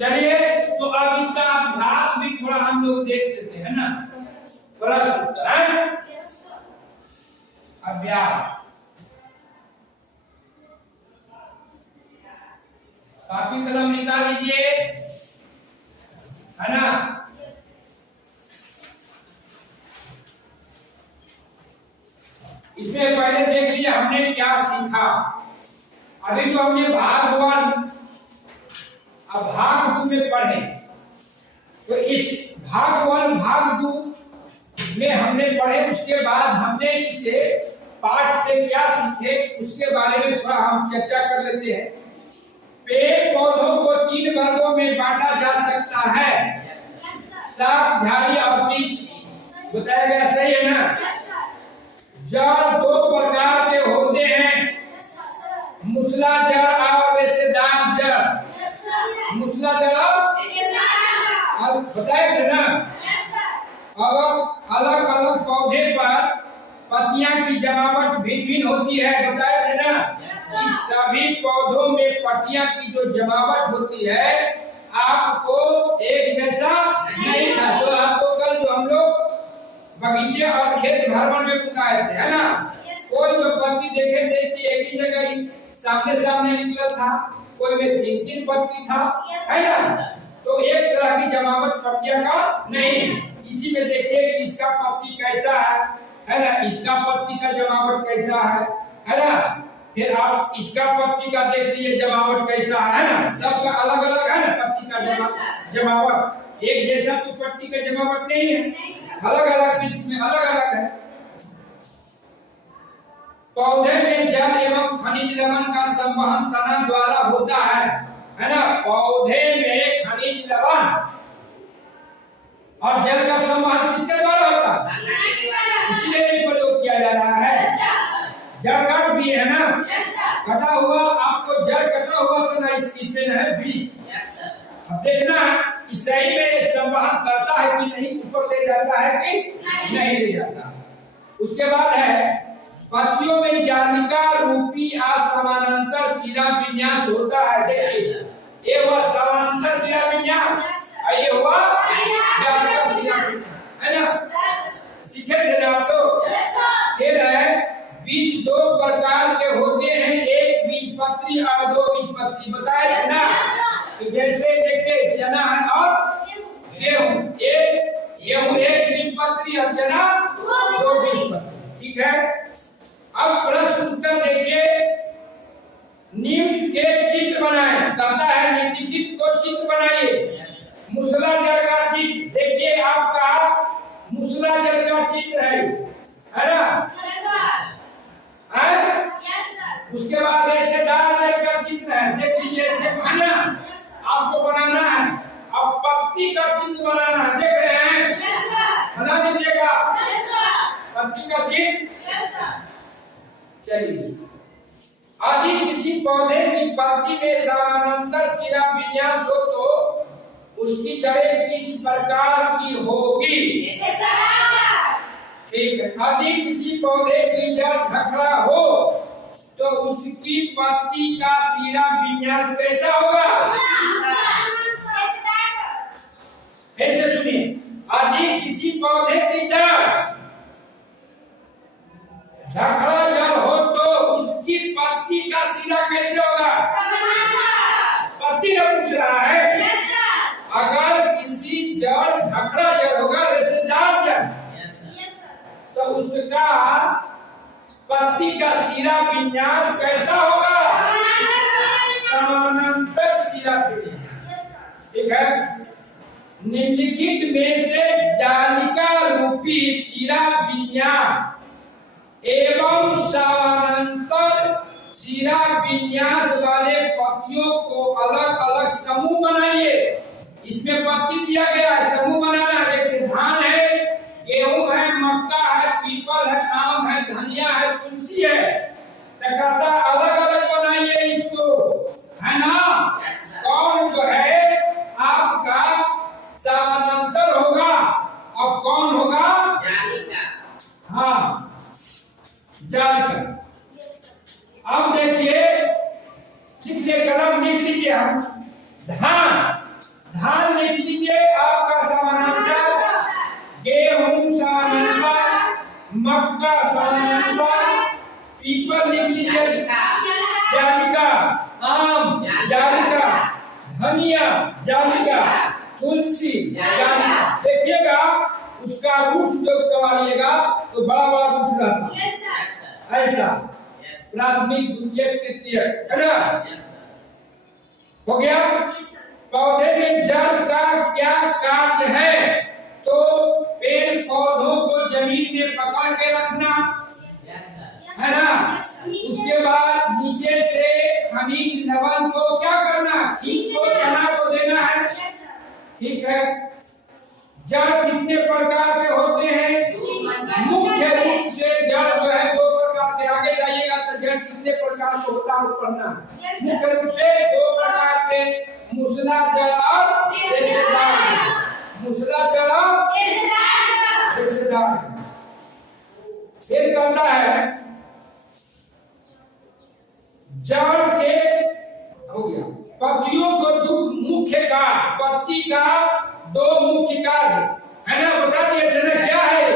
चलिए तो अब इसका अभ्यास भी थोड़ा हम लोग देख लेते हैं ना। प्रश्न उत्तर है अभ्यास। कॉपी कलम निकाल लीजिए, है ना। इसमें पहले देख लिया हमने क्या सीखा। अभी तो हमने भाग 1 अब भाग 2 में पढ़े, तो इस भाग 1 भाग 2 में हमने पढ़े, उसके बाद हमने इस पाठ से क्या सीखे उसके बारे में थोड़ा हम चर्चा कर लेते हैं। पेड़ पौधों को 3 वर्गों में बांटा जा सकता है, शाख, झाड़ी और बीज। बताया गया, सही है ना। जड़ 2 प्रकार के होते हैं, मूसला जड़ और रेशेदार जड़। मूसला जड़ और बताए थे ना। अलग अलग पौधे पर पत्तियां की जमावट भिन्न भिन्न होती है, बताए थे ना। इस सभी पौधों में पत्तियां की जो जमावट होती है आपको एक जैसा नहीं था। तो आपको कल जो हम लोग बगीचे और खेत भ्रमण में बताए थे, है ना। कोई जो पत्ती देखे थे कि एक ही जगह ही सामने सामने निकला था, कोई में 3-3 पत्ती था, है ना। तो एक तरह की जमावट पत्तियां का नहीं। इसी में देखिए कि इसका पत्ती कैसा है ना। इसका पत्ती का जमावट कैसा है ना। फिर आप इसका पत्ती का देख लीजिए जमावट कैसा है ना। सबका अलग अलग है ना पत्ती का जमावट। एक जैसा तो पत्ती का जमावट नहीं है, अलग अलग बीच में अलग अलग है। पौधे में जल एवं खनिज लवण का संवहन तना द्वारा होता है ना। पौधे में खनिज लवण और जल का संवहन किसके द्वारा होता है, इसलिए प्रयोग किया जा रहा है। जड़ काट दिए है ना, कटा हुआ आपको जड़ कटा हुआ तो ना इसकी पे है बीज। अब देखना कि सही में संवहन करता है कि नहीं, ऊपर ले जाता है कि नहीं ले जाता। उसके बाद है पत्तियों में जालिका रूपी असमानांतर शिरा विन्यास होता है। देखिए ये हुआ समानांतर शिरा विन्यास और ये हुआ जालिका शिरा विन्यास, है ना। सीखे थे ना आप लोग। फिर है बीज 2 प्रकार के होते हैं, एक बीजपत्री और 2 बीजपत्री। बताए थे ना। तो जैसे देखिए चना है और गेहूं, गेहूं एक बीजपत्री और चना 2 बीजपत्री, ठीक है। अब प्रश्न उत्तर देखिए। निम्न के चित्र बनाएं, कहता है निम्नलिखित को चित्र बनाइए। मूसला जड़ का चित्र देखिए, आपका मूसला जड़ का चित्र है ना। उसके बाद रेशेदार जड़ का चित्र है, देख लीजिए ऐसे है ना। आपको बनाना है। अब पत्ती का चित्र बनाना है, देख रहे हैं, बना दीजिएगा पत्ती का चित्र। चलिए, यदि किसी पौधे की पत्ती में समानांतर शिरा विन्यास हो तो उसकी जड़ें किस प्रकार की होगी। ठीक है। यदि किसी पौधे की जड़ झखरा हो तो उसकी पत्ती का शिरा विन्यास कैसा होगा। फिर से सुनिए, यदि किसी पौधे की जड़ झखरा जड़ हो तो उसकी पत्ती का शिरा कैसे होगा। पत्ती ने पूछ रहा है। अगर किसी जड़ झखरा जड़ होगा, रेशेदार जड़, तो उसका पत्ती का शिरा विन्यास कैसा होगा। समानांतर शिरा विन्यास, ठीक है। निम्नलिखित में से जालिका रूपी शिरा विन्यास एवं समानांतर शिरा विन्यास वाले पत्तियों को अलग अलग समूह बनाइए। इसमें पत्ती दिया गया है, समूह बनाना है। देखिए धान है, गेहूं है, मक्का है, पीपल है, आम है, धनिया है, तुलसी है। कहता अलग अलग बनाइए इसको, है ना। कौन जो है आपका समानांतर होगा और कौन होगा जालिका। हाँ, जालिका। अब देखिए, लिख ले, कलम लिख लीजिए। हम धान धान लिख लीजिए आपका समानांतर, गेहूं समानांतर, मक्का समानांतर, पीपल लिख लीजिए जालिका, आम जालिका, धनिया जालिका, तुलसी जालिका। देखिएगा उसका रूट जो कमाइएगा तो बड़ा बड़ा रूट रहता है, ऐसा प्राथमिक द्वितीय तृतीय, है ना? हो गया। पौधे में जड़ का क्या कार्य है? तो पेड़ पौधों को जमीन में पकड़ के रखना, है ना? उसके बाद नीचे से खनिज लवण को क्या करना, खींच को तना को देना है, ठीक है। जड़ कितने प्रकार के होते हैं? मुख्य रूप से जड़ जो है दो प्रकार के, आगे जाइएगा तो जड़ कितने प्रकार के होता है पढ़ना। मुख्य रूप से दो प्रकार के, मूसला जड़ और रेशेदार। मूसला जड़ और रेशेदार। फिर कहता है जड़ के हो गया पत्तियों को दुख मुख्य कार्य, पत्ती का दो मुख्य कार्य, है ना? बता दिया जना क्या है?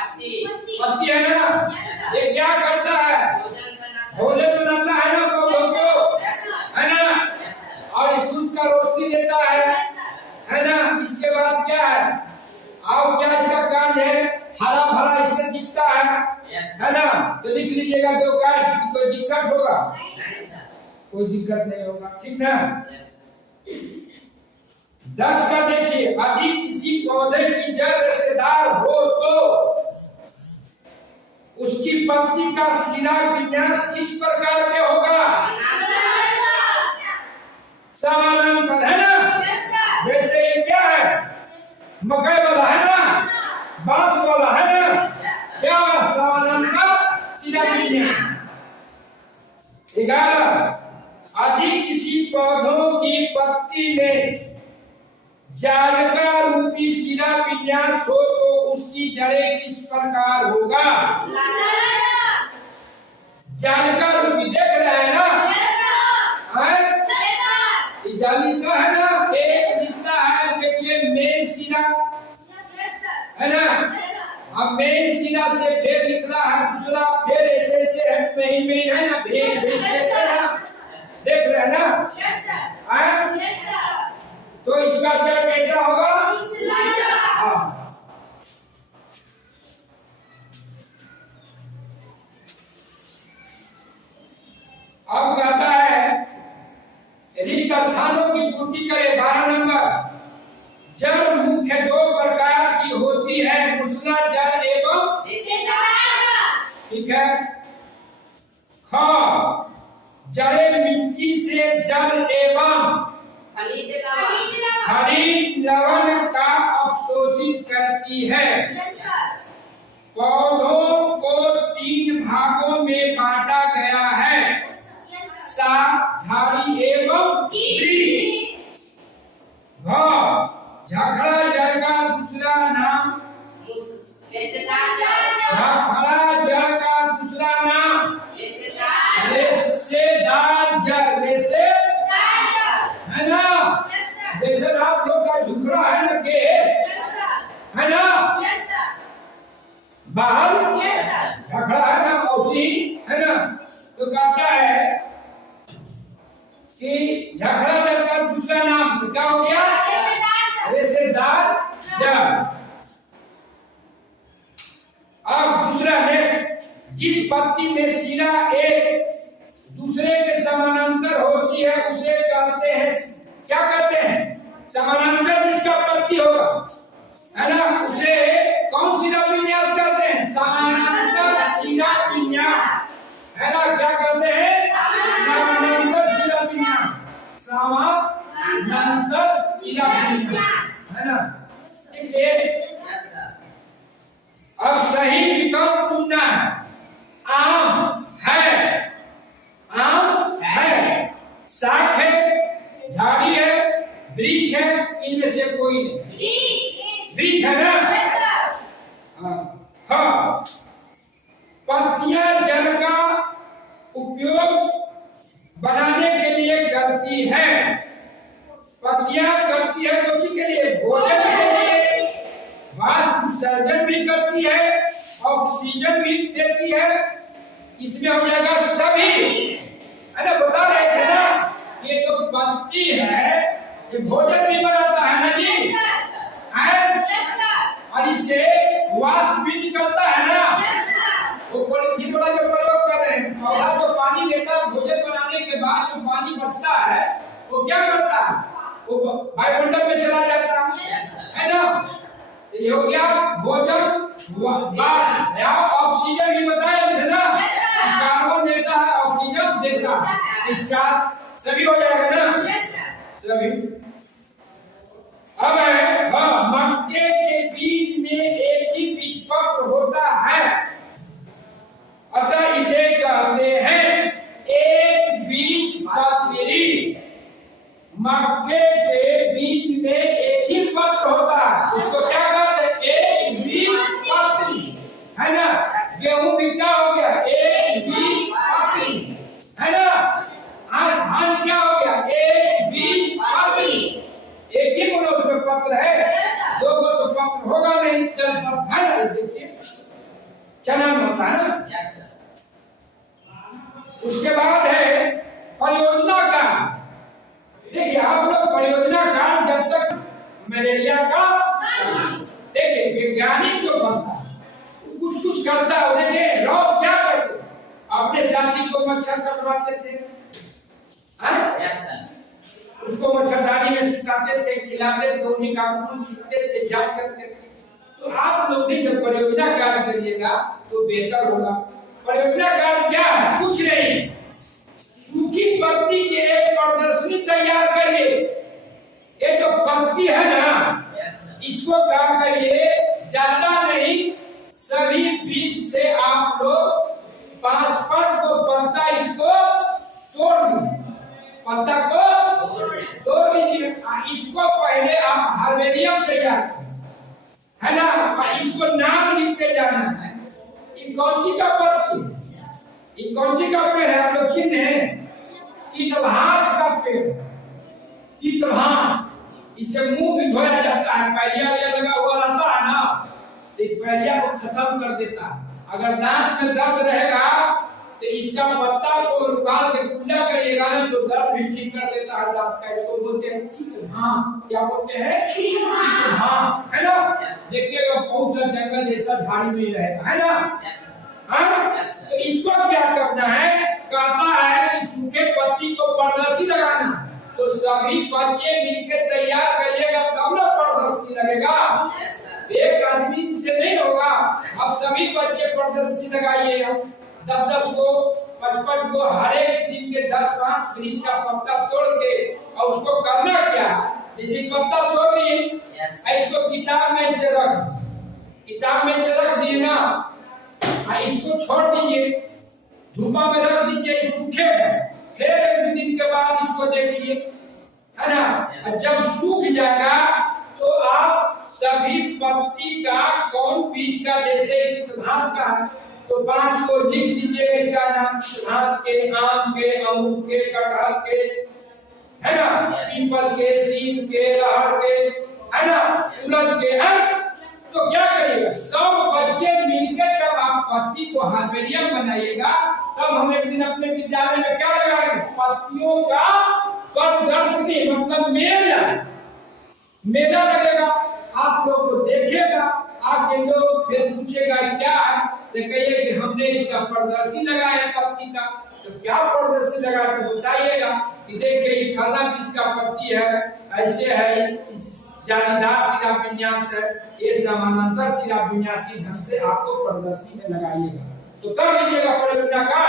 पत्ती है ना? ये क्या करता है? भोजन बनाता है ना पौधों को, है ना? और इस सूरज का रोशनी देता है ना? इसके बाद क्या है? और क्या इसका कार्य है? हरा भरा इससे दिखता है ना? तो देख लीजिएगा दो कार्य, कोई दिक्कत होगा? कोई दिक्कत नहीं होगा, ठीक ना? 10 का देखिए, यदि किसी पौधे की जड़ रेशेदार हो तो उसकी पत्ती का सिरा विन्यास किस प्रकार के होगा? समानांतर, है ना? जैसे ये क्या है? मकई वाला है ना, बांस वाला है ना, क्या समानांतर सिरा विन्यास। 11 यदि किसी पौधों की पत्ती में जालिका रूपी सिरा विन्यास हो तो उसकी जड़ें किस प्रकार होगा? जालिका रूपी, देख रहे हैं ना? ये जालिका है ना, एक जितना है देखिए मेन सिरा, है ना? अब मेन सिरा से फिर निकला है दूसरा, फिर ऐसे ऐसे मेन है ना, भेद देख रहे हैं ना? तो इसका जड़ कैसा होगा? अब कहता है रिक्त स्थानों की पूर्ति करे। 12 नंबर, जड़ मुख्य दो प्रकार की होती है, मूसला जड़ एवं ठीक है। ख जड़ें मिट्टी से जल एवं खनिज लवण का अवशोषित करती है। पौधों को 3 भागों में बांटा गया है, शाख, झाड़ी एवं वृक्ष। झखड़ा जड़ का दूसरा नाम, झखड़ा जड़ का दूसरा नाम रेशेदार जड़, है ना? जैसे आप लोग का झुकड़ा है ना, केस है ना, बाहर झखड़ा है ना, औसी है ना? तो कहता है कि झखड़ा जड़ का दूसरा नाम तो क्या हो गया? रेशेदार जड़। अब दूसरा है, जिस पत्ती में सिरा एक दूसरे के समानांतर होती है उसे कहते हैं, क्या कहते हैं? समानांतर जिसका पत्ती होगा, है ना, उसे कौन सिरा विन्यास कहते हैं? समानांतर सिरा विन्यास, है ना? क्या कहते हैं? समानांतर सिरा विन्यास, समानांतर सिरा विन्यास, है ना? अब सही विकल्प चुनना है। आम है देती है, ऑक्सीजन भी देती है, इसमें हो जाएगा सभी, है ना। बता रहे थे ना, ये जो पत्ती है ये भोजन भी बनाता है ना जी, है, और इससे वाष्प भी निकलता है ना। वो पॉलीथीन वाला जो प्रयोग कर रहे हैं, पौधा जो पानी लेता है भोजन बनाने के बाद जो पानी बचता है वो क्या करता है, वो वायुमंडल में चला जाता है ना। ये हो गया भोजन, या ऑक्सीजन भी बताया थे ना, कार्बन देता है, ऑक्सीजन देता है, चार सभी हो जाएगा ना, सभी। अब है मक्के के बीज में एक ही बीज पत्र होता है, अतः इसे कहते हैं एक बीज पत्री। मक्के के बीज में एक ही पत्र होता है, उसको क्या कहते हैं, एक बीज पत्री, है ना। गेहूं भी क्या हो गया, एक बीज पत्री, है ना। आज धान क्या हो गया, एक बीज पत्री, एक ही बोलो उसमें पत्र है, दो गो तो पत्र होगा नहीं, है ना। देखिए चना में होता है ना। उसके बाद है परियोजना का। देखिए आप लोग परियोजना का जब तक मलेरिया का, देखिए वैज्ञानिक जो बनता है कुछ कुछ करता है, उन्हें रोज क्या करते, अपने साथी को मच्छर कटवाते थे, उसको मच्छरदानी में सुखाते थे, खिलाते थे, उन्हीं का खून खींचते थे, जांच करते थे। तो आप लोग भी जब परियोजना कार्य करिएगा तो बेहतर होगा। परियोजना कार्य क्या है, कुछ नहीं, सूखी पत्ती की एक प्रदर्शनी तैयार करिए। ये जो पत्ती है ना, इसको क्या करिए, ज्यादा नहीं, सभी बीच से आप लोग 5-5 को पत्ता इसको तोड़ लीजिए, पत्ता को तोड़ लीजिए। इसको पहले आप हार्मोनियम से जाते है ना, और इसको नाम लिखते जाना है। ये कौन सी का पत्ती, ये कौन सी का पेड़ है, आप लोग चिन्ह है, तितभात का पेड़, तितभात। इसे मुंह भी धोया जाता है, पैरिया लगा हुआ रहता है ना, तो पैरिया को खत्म कर देता है। अगर दांत में दर्द रहेगा तो इसका पत्ता को निकाल के पूजा करिएगा ना, तो दर्द भी ठीक कर देता है दांत का। इसको बोलते हैं तितभात, क्या बोलते हैं, तितभात, है ना। देखिएगा बहुत सा जंगल जैसा झाड़ी में रहेगा, है ना। तो इसको क्या करना है, कहता है कि सूखे पत्ती को प्रदर्शनी लगाना, तो सभी बच्चे मिलकर तैयार करिएगा तब ना प्रदर्शनी लगेगा, एक आदमी से नहीं होगा। अब सभी बच्चे प्रदर्शनी लगाइएगा, 10-10 को 5-5 को हर एक किस्म के 10-5 वृक्ष का पत्ता तोड़ के, और उसको करना क्या है, जैसे पत्ता तोड़ दिए, इसको किताब में से रख दिए ना, इसको छोड़ दीजिए, धूपा में रख दीजिए, सूखे, फिर 1 दिन के बाद इसको देखिए, है ना। जब सूख जाएगा तो आप सभी पत्ती का कौन बीज का, जैसे तितभात का तो 5 को लिख दीजिए इसका नाम, तितभात के, आम के, अमरूद के, कटहल के, है ना, पीपल के, सीम के, अरहर के, है ना, उड़द के, है। तो क्या करिएगा, सब बच्चे मिलकर जब आप पत्ती को हार्मोनियम बनाइएगा, तब हम एक दिन अपने विद्यालय में क्या लगाएंगे, पत्तियों का प्रदर्शनी, मतलब मेला लगेगा। आप लोग को देखेगा, आपके लोग फिर पूछेगा क्या है, तो कहिए कि हमने इसका प्रदर्शनी लगाया पत्ती का। तो क्या प्रदर्शनी लगा के बताइएगा कि देखिए ये फला बीज का पत्ती है, ऐसे है, जालीदार सिरा विन्यास है, ये समानांतर सिरा विन्यासी ढंग से आपको प्रदर्शनी में लगाइएगा। तो कर लीजिएगा परियोजना का,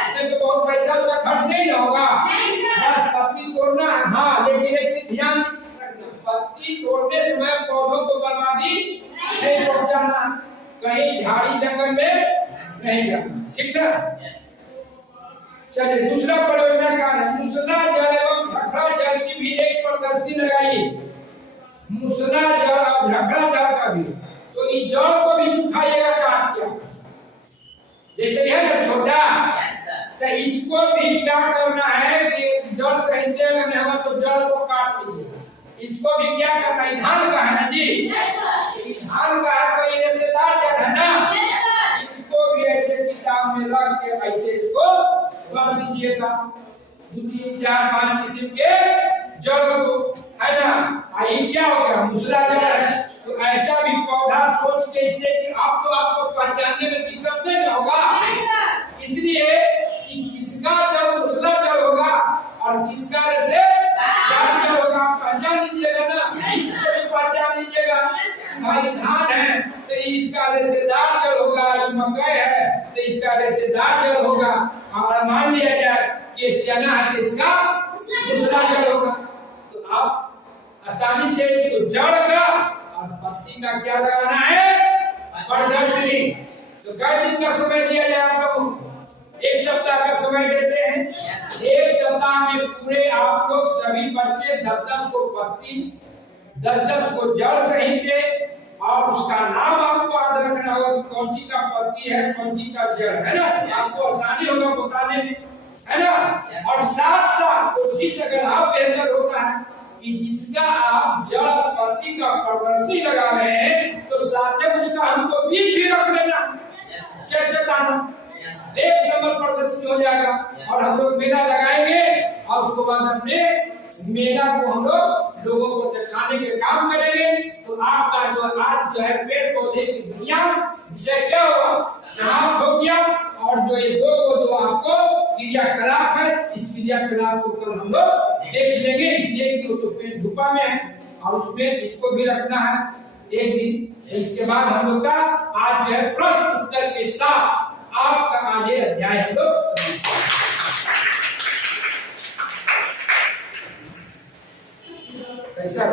इसमें तो बहुत पैसा खर्च नहीं होगा, पत्ती तोड़ना है। हाँ, लेकिन एक चीज ध्यान रखना, पत्ती तोड़ने समय पौधों को बर्बादी नहीं पहुंचाना, कहीं झाड़ी जंगल में नहीं जाना, ठीक ना। चलिए दूसरा परियोजना का है मूसला जल एवं झखड़ा जल की भी एक प्रदर्शनी लगाई। मूसला जल और झखड़ा जल का भी, तो इस जड़ को भी सुखाइएगा काट के, जैसे है ना छोटा, तो इसको भी क्या करना है कि जड़ सहित अगर नहीं होगा तो जड़ को काट लीजिए। इसको भी क्या करना है, धान का है ना जी, धान का है तो ये रेशेदार ऐसे इसको भर दीजिएगा। 2 3 4 5 किस्म के जड़ को, है ना। ये क्या हो गया, मूसला जड़ है। तो ऐसा भी पौधा सोच के इसलिए कि आपको पहचानने में दिक्कत नहीं होगा, इसलिए कि किसका जड़ मूसला जड़ होगा और किसका से दार जड़ होगा, पहचान लीजिएगा ना। इससे भी पहचान लीजिएगा। भाई धान है तो इसका रेशेदार जड़ होगा, ये मकई है तो इसका रेशेदार जड़ होगा। और मान लिया जाए कि चना है तो इसका मूसला जड़ होगा। तो आप आसानी से इसको जड़ का और पत्ती का क्या लगाना है, प्रदर्शनी। तो कई दिन का समय दिया जाए आप लोगों को, 1 सप्ताह का समय देते हैं। 1 सप्ताह में पूरे आप लोग सभी बच्चे 10-10 को पत्ती, 10-10 को जड़ सहित के, और उसका नाम आपको याद रखना होगा कि कौन सी का पत्ती है, कौन सी का जड़ है ना। आपको आसानी होगा बताने में, है ना। और साथ कोशिश अगर आप बेहतर होता है कि जिसका आप जड़ पत्ती का प्रदर्शनी लगा रहे हैं तो साथ में उसका हमको बीज भी रख लेना, चर्चताना। 1 नंबर प्रदर्शनी हो जाएगा। और हम लोग मेला लगाएंगे और उसके बाद अपने मेला को हम लोगों को दिखाने के काम करेंगे। तो आपका जो है पेड़ पौधे की दुनिया विषय क्या होगा, समाप्त हो गया। और जो ये जो आपको क्रियाकलाप है, इस क्रियाकलाप को कल हम लोग देख लेंगे। इसलिए कि वो तो पेड़ धूपा में है और उसमें इसको भी रखना है 1 दिन। इसके बाद हम लोग का आज जो है प्रश्न उत्तर के साथ आपका आज ये अध्याय हम लोग कैसा